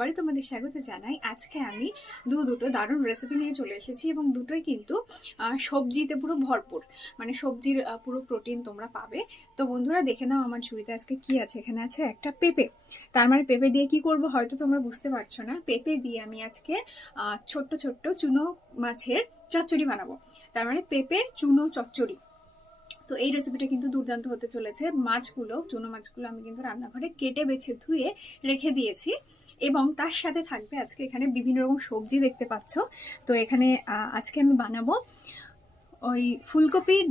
আবারই তোমাদের স্বাগত জানাই। আজকে আমি দুটো দারুণ রেসিপি নিয়ে চলে এসেছি এবং দুটোই কিন্তু সবজিতে পুরো ভরপুর, মানে সবজির পুরো প্রোটিন তোমরা পাবে। তো বন্ধুরা দেখে নাও আমার ঝুড়িতে আজকে কি আছে। এখানে আছে একটা পেঁপে। তার মানে পেঁপে দিয়ে কি করব হয়তো তোমরা বুঝতে পারছো না। পেঁপে দিয়ে আমি আজকে ছোট্ট ছোট্ট চুনো মাছের চচ্চড়ি বানাবো। তার মানে পেঁপে চুনো চচ্চড়ি। তো এই রেসিপিটা কিন্তু দুর্দান্ত হতে চলেছে। চুনো মাছগুলো আমি কিন্তু রান্নাঘরে কেটে বেছে ধুয়ে রেখে দিয়েছি এবং তার সাথে থাকবে আজকে এখানে বিভিন্ন রকম সবজি দেখতে পাচ্ছ। তো এখানে আজকে আমি বানাবো ওই ফুলকপির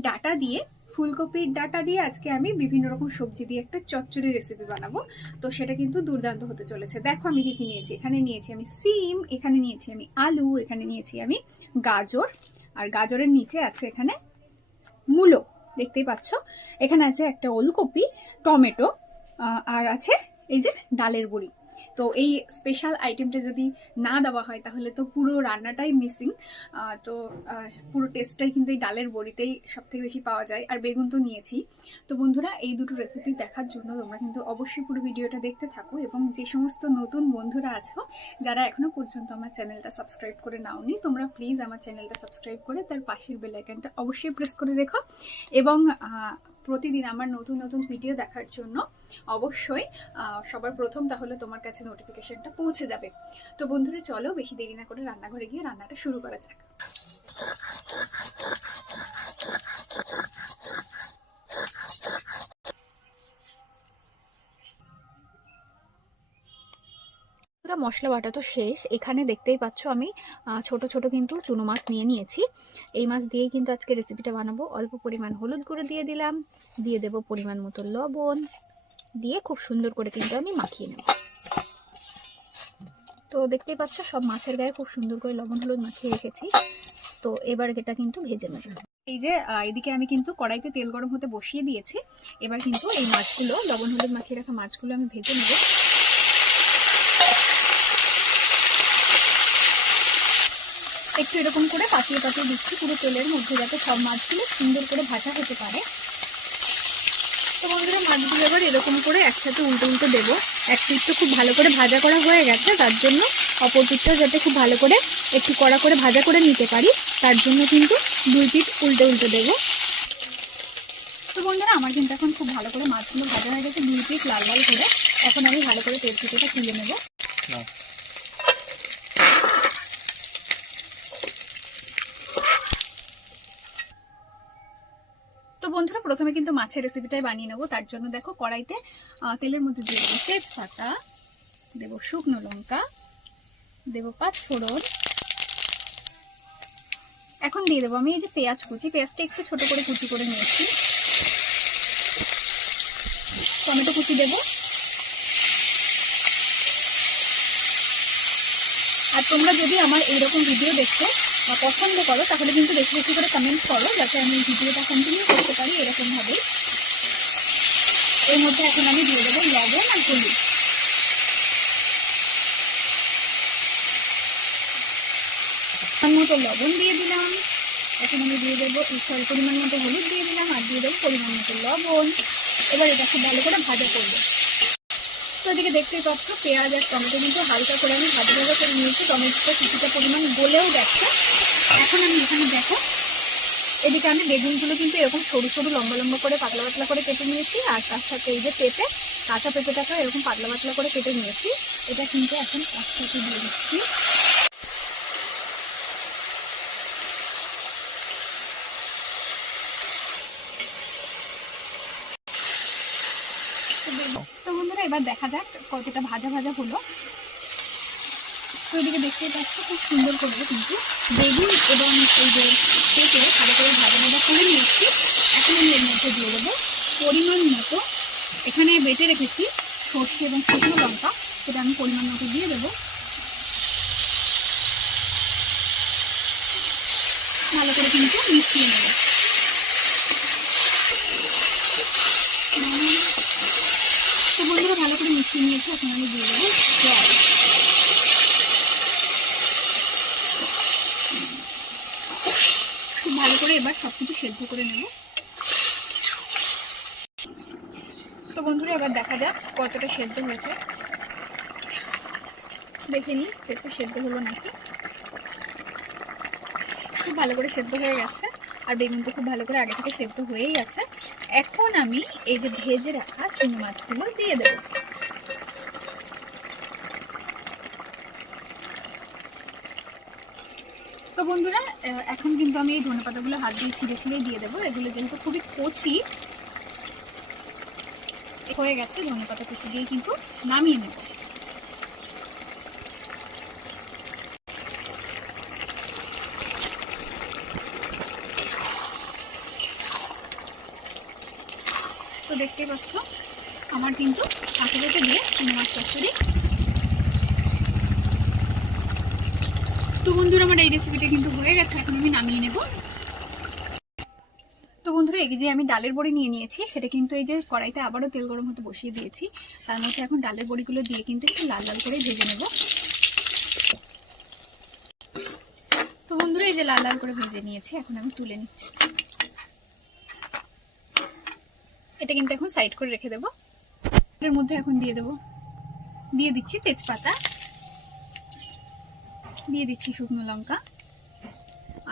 ডাটা দিয়ে আজকে আমি বিভিন্ন রকম সবজি দিয়ে একটা চচ্চড়ি রেসিপি বানাবো। তো সেটা কিন্তু দুর্দান্ত হতে চলেছে। দেখো আমি কি কি নিয়েছি। এখানে নিয়েছি আমি সিম, এখানে নিয়েছি আমি আলু, এখানে নিয়েছি আমি গাজর, আর গাজরের নিচে আছে এখানে মূলো, দেখতেই পাচ্ছ। এখানে আছে একটা ওলকপি, টমেটো, আর আছে এই যে ডালের বড়ি। তো এই স্পেশাল আইটেমটা যদি না দেওয়া হয় তাহলে তো পুরো রান্নাটাই মিসিং। তো পুরো টেস্টটাই কিন্তু এই ডালের বড়িতেই সব থেকে বেশি পাওয়া যায়। আর বেগুন তো নিয়েছি। তো বন্ধুরা এই দুটো রেসিপি দেখার জন্য তোমরা কিন্তু অবশ্যই পুরো ভিডিওটা দেখতে থাকো এবং যে সমস্ত নতুন বন্ধুরা আছো যারা এখনো পর্যন্ত আমার চ্যানেলটা সাবস্ক্রাইব করে নাওনি, তোমরা প্লিজ আমার চ্যানেলটা সাবস্ক্রাইব করে তার পাশের বেল আইকনটা অবশ্যই প্রেস করে রেখো এবং প্রতিদিন আমার নতুন নতুন ভিডিও দেখার জন্য অবশ্যই সবার প্রথম তাহলে তোমার কাছে নোটিফিকেশনটা পৌঁছে যাবে। তো বন্ধুরা চলো বেশি দেরি না করে রান্নাঘরে গিয়ে রান্নাটা শুরু করা যাক। মশলা বাটা তো শেষ। এখানে দেখতেই পাচ্ছ আমি ছোট ছোট কিন্তু চুনো মাছ নিয়ে নিয়েছি। এই মাছ দিয়েই কিন্তু আজকে রেসিপিটা বানাবো। অল্প পরিমাণ হলুদ গুঁড়ো দিয়ে দিলাম, দিয়ে দেব পরিমাণ মতো লবণ, দিয়ে খুব সুন্দর করে কিন্তু আমি মাখিয়ে নেব। তো দেখতেই পাচ্ছ সব মাছের গায়ে খুব সুন্দর করে লবণ হলুদ মাখিয়ে রেখেছি। তো এবার এটা কিন্তু ভেজে নেব। এই যে এদিকে আমি কিন্তু কড়াইতে তেল গরম হতে বসিয়ে দিয়েছি। এবার কিন্তু এই মাছগুলো, লবণ হলুদ মাখিয়ে রাখা মাছগুলো আমি ভেজে নেব। একটু এরকম করে পাতিয়ে পাতিয়ে দিচ্ছি পুরো তেলের মধ্যে, যাতে সব মাছগুলো সুন্দর করে ভাজা হতে পারে। তো বন্ধুরা মাছগুলো এবার এরকম করে একসাথে উল্টো উল্টো দেবো। এক পিঠ তো খুব ভালো করে ভাজা করা হয়ে গেছে, তার জন্য অপর পিঠটাও যাতে খুব ভালো করে একটু কড়া করে ভাজা করে নিতে পারি, তার জন্য কিন্তু দুই পিঠ উল্টে উল্টে দেবো। তো বন্ধুরা আমার কিন্তু এখন খুব ভালো করে মাছগুলো ভাজা হয়ে গেছে, দুই পিঠ লাল লাল করে। এখন আমি ভালো করে তেল পিঠেটা তুলে নেবো। তো বন্ধুরা প্রথমে কিন্তু মাছের রেসিপিটাই বানিয়ে নেবো। তার জন্য দেখো কড়াইতে তেলের মধ্যে দিয়ে দেবো তেজপাতা, দেবো শুকনো লঙ্কা, দেবো 5 ফোড়ন। এখন দিয়ে দেবো আমি এই যে পেঁয়াজ কুচি, পেঁয়াজটা একটু ছোট করে কুচি করে নিয়েছি। টমেটো কুচি দেবো। আর তোমরা যদি আমার এইরকম ভিডিও দেখতে পছন্দ করো তাহলে কিন্তু বেশি বেশি করে কমেন্ট করো, যাতে আমি ভিডিওটা কন্টিনিউ করতে পারি এরকম ভাবে। এর মধ্যে এখন আমি দিয়ে দেবো লবণ আর হলুদ। মতো লবণ দিয়ে দিলাম। এখন আমি দিয়ে দেবো পরিমাণ মতো হলুদ দিয়ে দিলাম, আর দিয়ে দেবো পরিমাণ মতো লবণ। এবার এটা খুব ভালো করে ভাজা করবো। তো এদিকে দেখতেই পাচ্ছ পেঁয়াজ আর টমেটো কিন্তু হালকা করে আমি ভাজা ভাজা করে নিয়েছি। টমেটোটা কিছুটা পরিমাণ গলেও গেছে। এখন আমি এখানে দেখো এদিকে আমি বেগুনগুলো কিন্তু এরকম সরু সরু লম্বা লম্বা করে পাতলা পাতলা করে কেটে নিয়েছি, আর তার সাথে এই যে পেঁপে, কাঁচা পেঁপেটাকে এরকম পাতলা পাতলা করে কেটে নিয়েছি। এটা কিন্তু এখন একসাথে দিয়ে দিচ্ছি। তো বন্ধুরা এবার দেখা যাক কতটা ভাজা ভাজা হলো। তো এদিকে দেখতেই পাচ্ছ খুব সুন্দর করে কিন্তু বেগুন এবং এই যে পেঁপে ভালো করে ভাজা ভাজা করে নিচ্ছি। এখন আমি এর মধ্যে দিয়ে দেবো পরিমাণ মতো, এখানে বেটে রেখেছি সর্ষে এবং শুকনো লঙ্কা, সেটা আমি পরিমাণ মতো দিয়ে দেবো। ভালো করে কিন্তু মিশিয়ে নেব। তো বন্ধুরা ভালো করে মিশিয়ে নিয়েছি। এখন আমি দিয়ে দেবো জল। খুব ভালো করে এবার সবকিছু সেদ্ধ করে নেব। তো বন্ধুরা এবার দেখা যাক কতটা সেদ্ধ হয়েছে। দেখে নিই পেঁপে সেদ্ধ হলো নাকি। খুব ভালো করে সেদ্ধ হয়ে গেছে, আর বেগুন তো খুব ভালো করে আগে থেকে সেদ্ধ হয়েই আছে। এখন আমি এই যে ভেজে রাখা চিংড়ি মাছগুলো দিয়ে দেবো। তো বন্ধুরা এখন কিন্তু আমি এই ধনেপাতাগুলো হাত দিয়ে ছিঁড়ে ছিঁড়ে দিয়ে দেবো। এগুলো যেহেতু খুবই কচি হয়ে গেছে, ধনেপাতা কুচি দিয়ে কিন্তু নামিয়ে নেব। তো দেখতেই পাচ্ছ আমার কিন্তু কাঁচা পেঁপে দিয়ে চিংড়ি মাছ চচ্চড়ি। তো বন্ধুরা আমার এই রেসিপিটা কিন্তু হয়ে গেছে, এখন আমি নামিয়ে নেব। তো বন্ধুরা এই যে আমি ডালের বড়ি নিয়ে নিয়েছি, সেটা কিন্তু এই যে কড়াইতে আবারও তেল গরম হতে বসিয়ে দিয়েছি। তার মধ্যে এখন ডালের বড়িগুলো দিয়ে কিন্তু একটু লাল লাল করে ভেজে নেব। তো বন্ধুরা এই যে লাল লাল করে ভেজে নিয়েছি, এখন আমি তুলে নিচ্ছি। এটা কিন্তু এখন সাইড করে রেখে দেবো। এর মধ্যে এখন দিয়ে দিচ্ছি তেজপাতা, দিয়ে দিচ্ছি শুকনো লঙ্কা,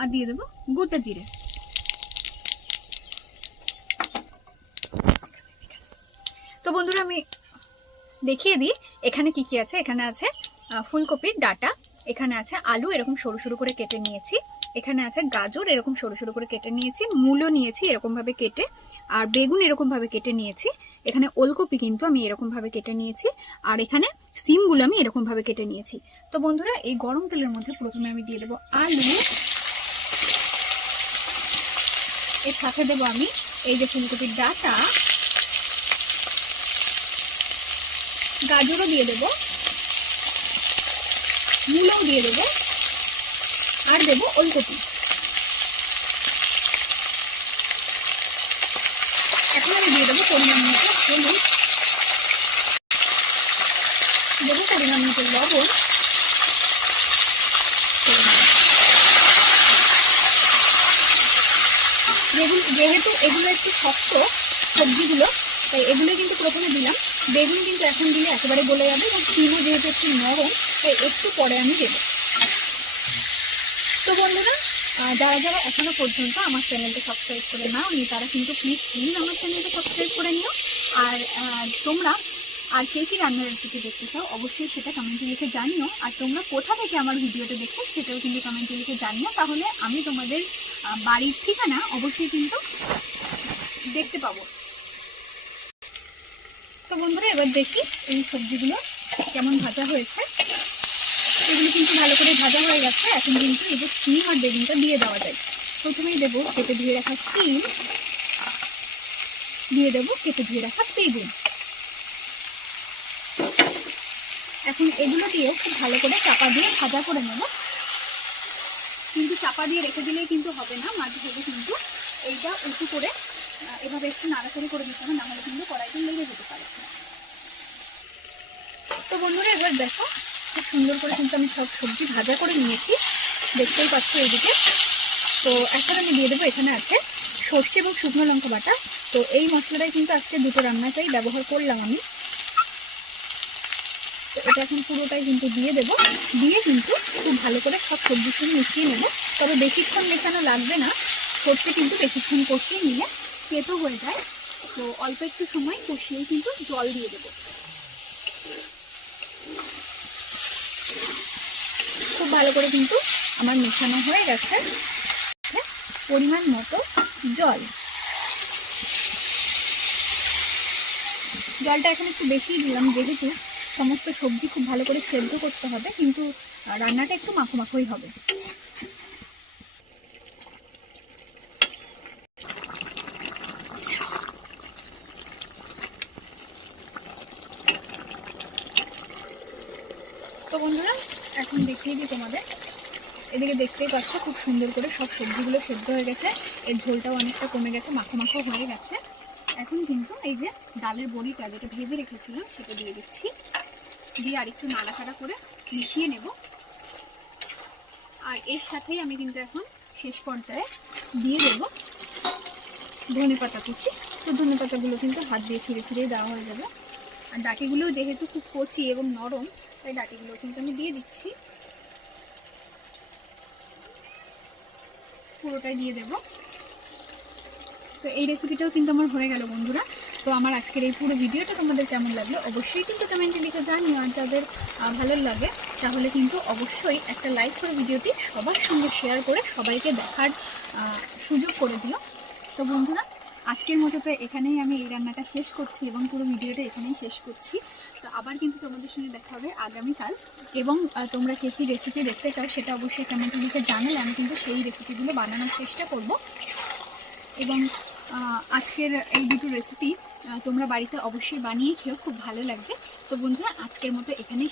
আর দিয়ে দেবো গোটা জিরে। তো বন্ধুরা আমি দেখিয়ে দিই এখানে কি কি আছে। এখানে আছে ফুলকপির ডাঁটা, এখানে আছে আলু এরকম সরু সরু করে কেটে নিয়েছি, এখানে আছে গাজর এরকম সরু সরু করে কেটে নিয়েছি, মূলো নিয়েছি এরকম ভাবে কেটে, আর বেগুন এরকম ভাবে কেটে নিয়েছি, এখানে ওলকপি কিন্তু আমি এরকম ভাবে কেটে নিয়েছি, আর এখানে সিমগুলো আমি এরকম ভাবে কেটে নিয়েছি। তো বন্ধুরা এই গরম তেলের মধ্যে প্রথমে আমি দিয়ে দেবো আলু, এর সাথে দেবো আমি এই যে ফুলকপির ডাঁটা, গাজরও দিয়ে দেবো, মূলও দিয়ে দেবো, আর দেবো ওলকপি। এখন আমি দিয়ে দেবো পরিমাণ মতো হলুদ, দেবো পরিমাণ মতো লবণ, যেহেতু এগুলো একটু শক্ত সবজিগুলো, তাই এগুলো কিন্তু প্রথমে দিলাম। বেগুন কিন্তু এখন দিলে একেবারে গলে যাবে, এবং সিমও যেহেতু একটু নরম, তাই একটু পরে আমি দেবো। তো বন্ধুরা যারা যারা এখনো পর্যন্ত আমার চ্যানেলটা সাবস্ক্রাইব করে নাওনি, তারা কিন্তু প্লিজ আমার চ্যানেলটা সাবস্ক্রাইব করে নিও। আর তোমরা আর কে কি রান্নার রেসিপি দেখতে চাও অবশ্যই সেটা কমেন্টে লিখে জানিও। আর তোমরা কোথা থেকে আমার ভিডিওটা দেখো সেটাও কিন্তু কমেন্টে লিখে জানিও, তাহলে আমি তোমাদের বাড়ির ঠিকানা অবশ্যই কিন্তু দেখতে পাবো। তো বন্ধুরা এবার দেখি এই সবজিগুলো কেমন ভাজা হয়েছে। এগুলো কিন্তু ভালো করে ভাজা হয়ে গেছে। এখন কিন্তু এই যে সিম আর বেগুনটা দিয়ে দেওয়া যায়। প্রথমেই দেবো কেটে ধুয়ে রাখা সিম, দিয়ে দেবো কেটে ধুয়ে রাখা বেগুন। এখন এগুলো দিয়ে খুব ভালো করে চাপা দিয়ে ভাজা করে নেব। কিন্তু চাপা দিয়ে রেখে দিলেই কিন্তু হবে না, মাঝে সাঝে কিন্তু এইটা উঁচু করে এভাবে একটু নাড়াচাড়ি করে দিতে হবে, নাহলে কিন্তু কড়াইতে লেগে যেতে পারে। তো বন্ধুরা এবার দেখো খুব সুন্দর করে কিন্তু আমি সব সবজি ভাজা করে নিয়েছি, দেখতেই পাচ্ছি এইদিকে। তো এখন আমি দিয়ে দেবো, এখানে আছে সর্ষে এবং শুকনো লঙ্কা বাটা। তো এই মশলাটাই কিন্তু আজকে দুটো রান্নাটাই ব্যবহার করলাম আমি। তো এটা এখন পুরোটাই কিন্তু দিয়ে দেবো, দিয়ে কিন্তু খুব ভালো করে সব সবজির সঙ্গে মিশিয়ে নেব। তবে বেশিক্ষণ মেশানো লাগবে না, সর্ষে কিন্তু বেশিক্ষণ কষিয়ে নিলে তেতো হয়ে যায়। তো অল্প একটু সময় কষিয়েই কিন্তু জল দিয়ে দেবো। খুব ভালো করে কিন্তু আমার মেশানো হয়ে গেছে। পরিমাণ মতো জলটা এখন একটু বেশি দিলাম, যেহেতু সমস্ত সবজি খুব ভালো করে সেদ্ধ করতে হবে, কিন্তু রান্নাটা একটু মাখো মাখোই হবে। তো বন্ধুরা এখন দেখিয়ে দিই তোমাদের, এদিকে দেখতেই পাচ্ছ খুব সুন্দর করে সব সবজিগুলো সেদ্ধ হয়ে গেছে, এর ঝোলটাও অনেকটা কমে গেছে, মাখো মাখো হয়ে গেছে। এখন কিন্তু এই যে ডালের বড়িটা যেটা ভেজে রেখেছিলাম সেটা দিয়ে দিচ্ছি, দিয়ে আর একটু নাড়াচাড়া করে মিশিয়ে নেব। আর এর সাথেই আমি কিন্তু এখন শেষ পর্যায়ে দিয়ে দেবো ধনেপাতা কুচি। তো ধনেপাতাগুলো কিন্তু হাত দিয়ে ছিঁড়ে ছিঁড়ে দেওয়া হয়ে যাবে। আর ডাঁটিগুলো যেহেতু খুব কচি এবং নরম, তাই ডাটিগুলো কিন্তু আমি দিয়ে দিচ্ছি, পুরোটাই দিয়ে দেব। তো এই রেসিপিটাও কিন্তু আমার হয়ে গেল বন্ধুরা। তো আমার আজকের এই পুরো ভিডিওটা তোমাদের কেমন লাগলো অবশ্যই কিন্তু কমেন্টে লিখে জানিও। আর যাদের ভালো লাগে তাহলে কিন্তু অবশ্যই একটা লাইক করে ভিডিওটি সবার সঙ্গে শেয়ার করে সবাইকে দেখার সুযোগ করে দিও। তো বন্ধুরা আজকের মতো তো এখানেই আমি এই রান্নাটা শেষ করছি এবং পুরো ভিডিওটা এখানেই শেষ করছি। তো আবার কিন্তু তোমাদের সঙ্গে দেখা হবে আগামীকাল। এবং তোমরা কে কী রেসিপি দেখতে চাও সেটা অবশ্যই কমেন্টে লিখে জানালে আমি কিন্তু সেই রেসিপিগুলো বানানোর চেষ্টা করব। এবং আজকের এই দুটো রেসিপি তোমরা বাড়িতে অবশ্যই বানিয়ে খেও, খুব ভালো লাগবে। তো বন্ধুরা আজকের মতো এখানেই